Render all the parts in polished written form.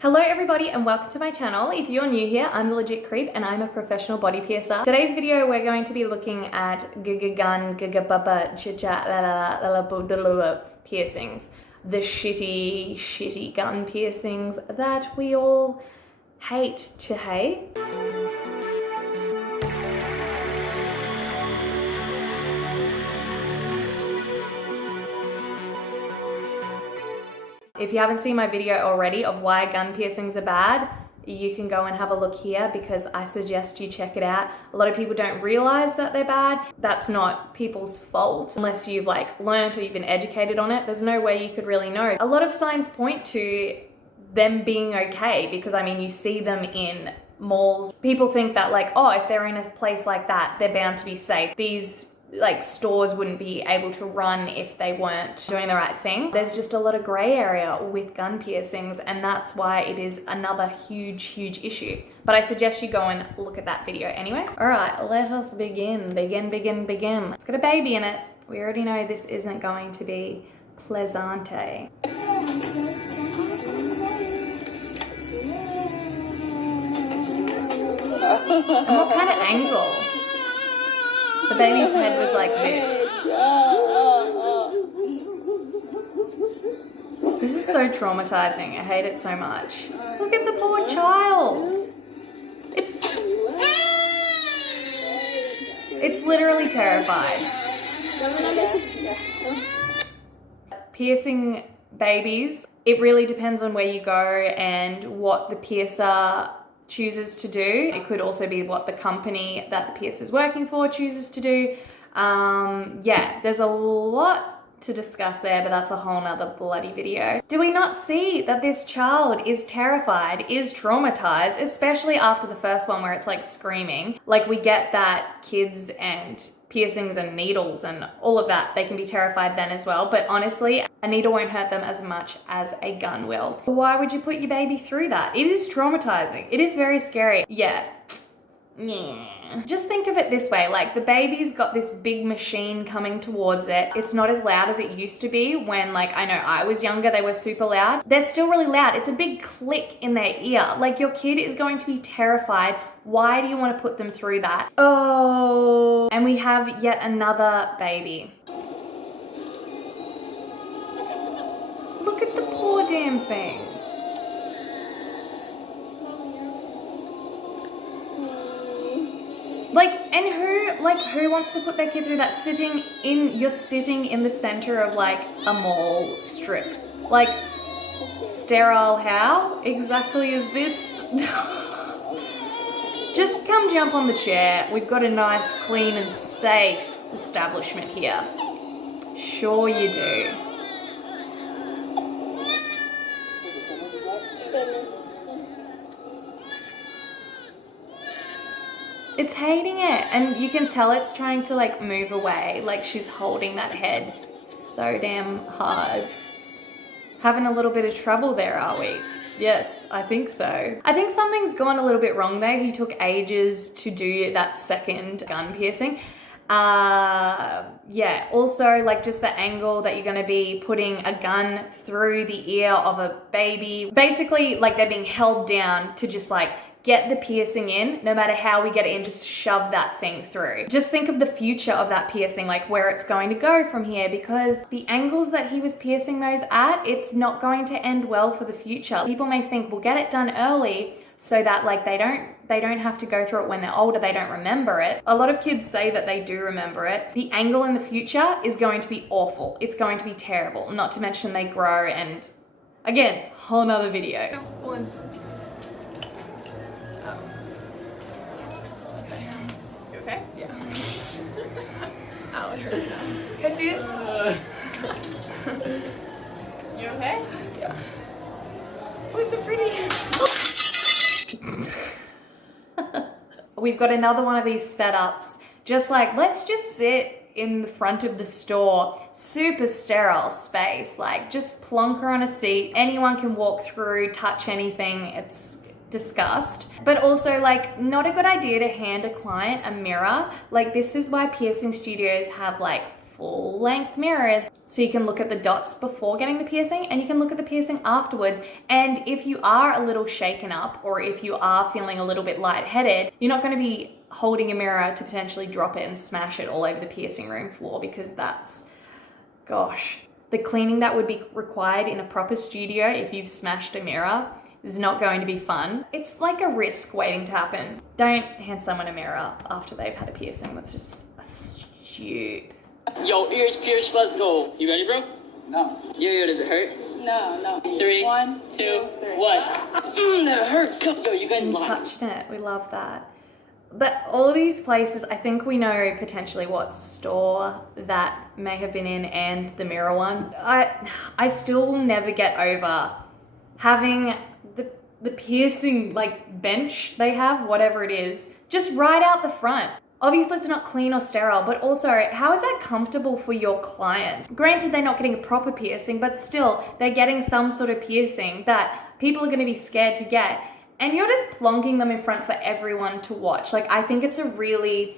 Hello everybody and welcome to my channel. If you're new here, I'm thelegitcreep and I'm a professional body piercer. Today's video we're going to be looking at piercings. The shitty gun piercings that we all hate to hate. If you haven't seen my video already of why gun piercings are bad, you can go and have a look here because I suggest you check it out. A lot of people don't realize that they're bad. That's not people's fault unless you've learned or you've been educated on it. There's no way you could really know. A lot of signs point to them being okay because I mean, you see them in malls. People think that if they're in a place like that, they're bound to be safe. These stores wouldn't be able to run if they weren't doing the right thing. There's just a lot of gray area with gun piercings and that's why it is another huge issue. But I suggest you go and look at that video anyway. All right, let us begin. It's got a baby in it. We already know this isn't going to be pleasante. And what kind of angle? The baby's head was like this. This is so traumatizing. I hate it so much. Look at the poor child. It's literally terrified. Piercing babies, it really depends on where you go and what the piercer chooses to do. It could also be what the company that the piercer is working for chooses to do. Yeah, there's a lot to discuss there, but that's a whole nother bloody video. Do we not see that this child is terrified, is traumatized, especially after the first one where it's screaming? We get that kids and piercings and needles and all of that, they can be terrified then as well. But honestly, a needle won't hurt them as much as a gun will. Why would you put your baby through that? It is traumatizing. It is very scary. Yeah. Just think of it this way, the baby's got this big machine coming towards it. It's not as loud as it used to be when I know I was younger, they were super loud. They're still really loud. It's a big click in their ear. Your kid is going to be terrified. Why do you want to put them through that? Oh, and we have yet another baby. Look at the poor damn thing. Who wants to put their kid through that? You're sitting in the center of a mall strip. Sterile how exactly is this? Just come jump on the chair. We've got a nice, clean and safe establishment here. Sure you do. It's hating it, and you can tell it's trying to move away, she's holding that head so damn hard. Having a little bit of trouble there, are we? Yes, I think so. I think something's gone a little bit wrong there. He took ages to do that second gun piercing. Yeah, also just the angle that you're gonna be putting a gun through the ear of a baby. Basically, they're being held down to just get the piercing in, no matter how we get it in, just shove that thing through. Just think of the future of that piercing, where it's going to go from here, because the angles that he was piercing those at, it's not going to end well for the future. People may think, we'll get it done early so that they don't have to go through it when they're older, they don't remember it. A lot of kids say that they do remember it. The angle in the future is going to be awful. It's going to be terrible, not to mention they grow and, again, whole nother video. One. You okay? Yeah. Ow, it hurts now. Can I see it? You okay? Yeah. Oh, it's so pretty. We've got another one of these setups. Let's just sit in the front of the store, super sterile space, just plonk her on a seat. Anyone can walk through, touch anything. It's disgust. But also not a good idea to hand a client a mirror. This is why piercing studios have full length mirrors. So you can look at the dots before getting the piercing and you can look at the piercing afterwards. And if you are a little shaken up or if you are feeling a little bit lightheaded, you're not going to be holding a mirror to potentially drop it and smash it all over the piercing room floor, because that's, gosh, the cleaning that would be required in a proper studio if you've smashed a mirror is not going to be fun. It's like a risk waiting to happen. Don't hand someone a mirror after they've had a piercing. That's stupid. Yo, ears pierced, let's go. You ready, bro? No. Yo, does it hurt? No. 3, 1, 2, 2, 3. 1. That hurt. Yo, you guys lied. Touching it, we love that. But all these places, I think we know potentially what store that may have been in and the mirror one. I still will never get over having the piercing like bench they have, whatever it is, just right out the front. Obviously it's not clean or sterile, but also how is that comfortable for your clients? Granted, they're not getting a proper piercing, but still they're getting some sort of piercing that people are going to be scared to get. And you're just plonking them in front for everyone to watch. Like, I think it's a really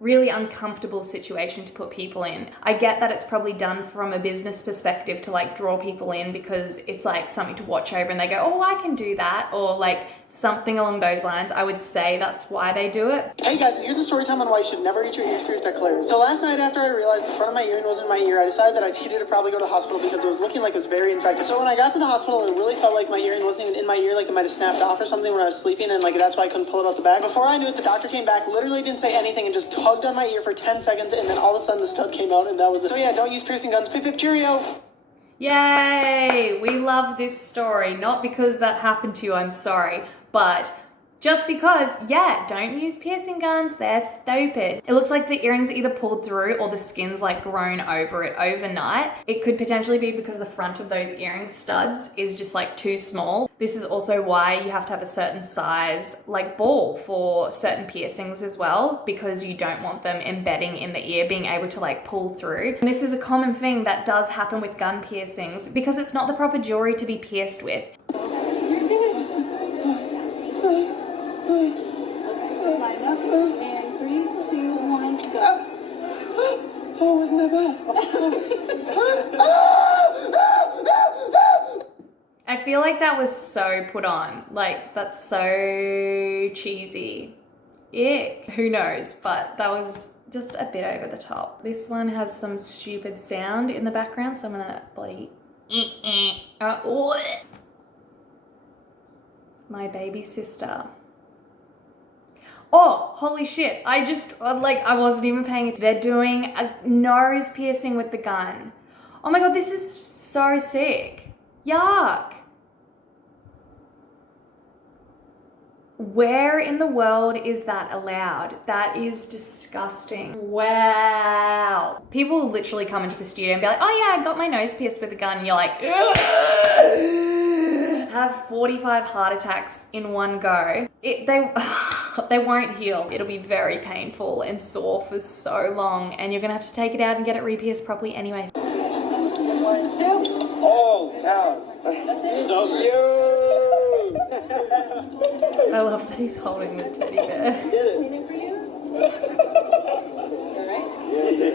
uncomfortable situation to put people in. I get that it's probably done from a business perspective to like draw people in because it's like something to watch over and they go, oh, I can do that, or like something along those lines. I would say that's why they do it. Hey guys, here's a story time on why you should never get your ears pierced at Claire's. So last night after I realized the front of my earring wasn't my ear, I decided that I needed to probably go to the hospital because it was looking like it was very infected. So when I got to the hospital, it really felt like my earring wasn't even in my ear, like it might have snapped off or something when I was sleeping, and like that's why I couldn't pull it out the bag. Before I knew it, the doctor came back, literally didn't say anything, and just tugged on my ear for 10 seconds, and then all of a sudden the stud came out, and that was it. So yeah, don't use piercing guns. Pip pip cheerio. Yay! We love this story. Not because that happened to you, I'm sorry, but just because, yeah, don't use piercing guns, they're stupid. It looks like the earring's either pulled through or the skin's like grown over it overnight. It could potentially be because the front of those earring studs is just like too small. This is also why you have to have a certain size like ball for certain piercings as well, because you don't want them embedding in the ear, being able to like pull through. And this is a common thing that does happen with gun piercings because it's not the proper jewelry to be pierced with. Line up and 3, 2, 1, go. Oh, wasn't that bad? I feel like that was so put on. Like, that's so cheesy. Ick. Who knows? But that was just a bit over the top. This one has some stupid sound in the background, so I'm gonna bloody my baby sister. Oh, holy shit. I wasn't even paying attention. They're doing a nose piercing with the gun. Oh my God, this is so sick. Yuck. Where in the world is that allowed? That is disgusting. Wow. People will literally come into the studio and be like, oh yeah, I got my nose pierced with a gun. And you're like, have 45 heart attacks in one go. They won't heal. It'll be very painful and sore for so long, and you're gonna have to take it out and get it re-pierced properly anyway. 1, 2. Oh, cow. That's it. I love that he's holding the teddy bear. Clean it for you? Alright?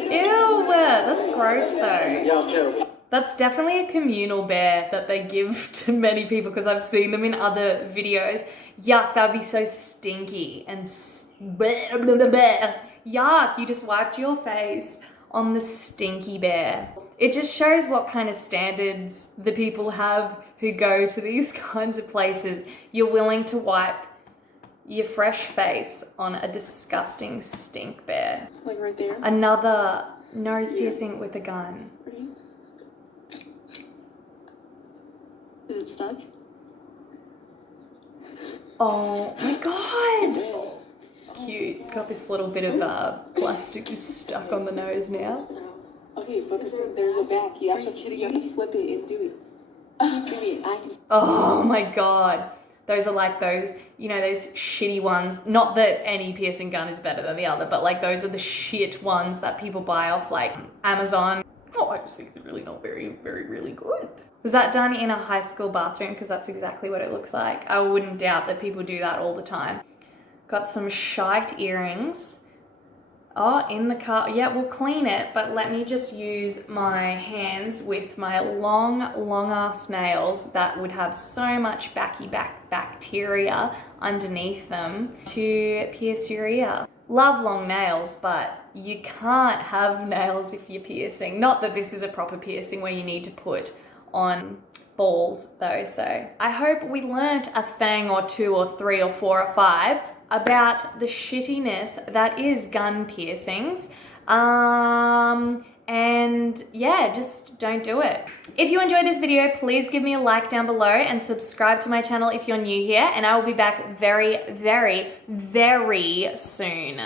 Ew, that's gross though. Yeah, it's terrible. That's definitely a communal bear that they give to many people because I've seen them in other videos. Yuck, that would be so stinky and yuck, you just wiped your face on the stinky bear. It just shows what kind of standards the people have who go to these kinds of places. You're willing to wipe your fresh face on a disgusting stink bear. Like right there. Another nose piercing with a gun. Is it stuck? Oh my God. Cute. Got this little bit of plastic just stuck on the nose now. Okay, but there's a back. You have to flip it and do it. Oh my God. Those are like those, you know, those shitty ones. Not that any piercing gun is better than the other, but like those are the shit ones that people buy off like Amazon. Oh, I just think it's really not very, really good. Was that done in a high school bathroom? Because that's exactly what it looks like. I wouldn't doubt that people do that all the time. Got some shite earrings. Oh, in the car. Yeah, we'll clean it, but let me just use my hands with my long ass nails that would have so much back bacteria underneath them to pierce your ear. Love long nails, but you can't have nails if you're piercing. Not that this is a proper piercing where you need to put on balls though. So I hope we learnt a thing or two or three or four or five about the shittiness that is gun piercings. And yeah, just don't do it. If you enjoyed this video, please give me a like down below and subscribe to my channel if you're new here, and I will be back very soon.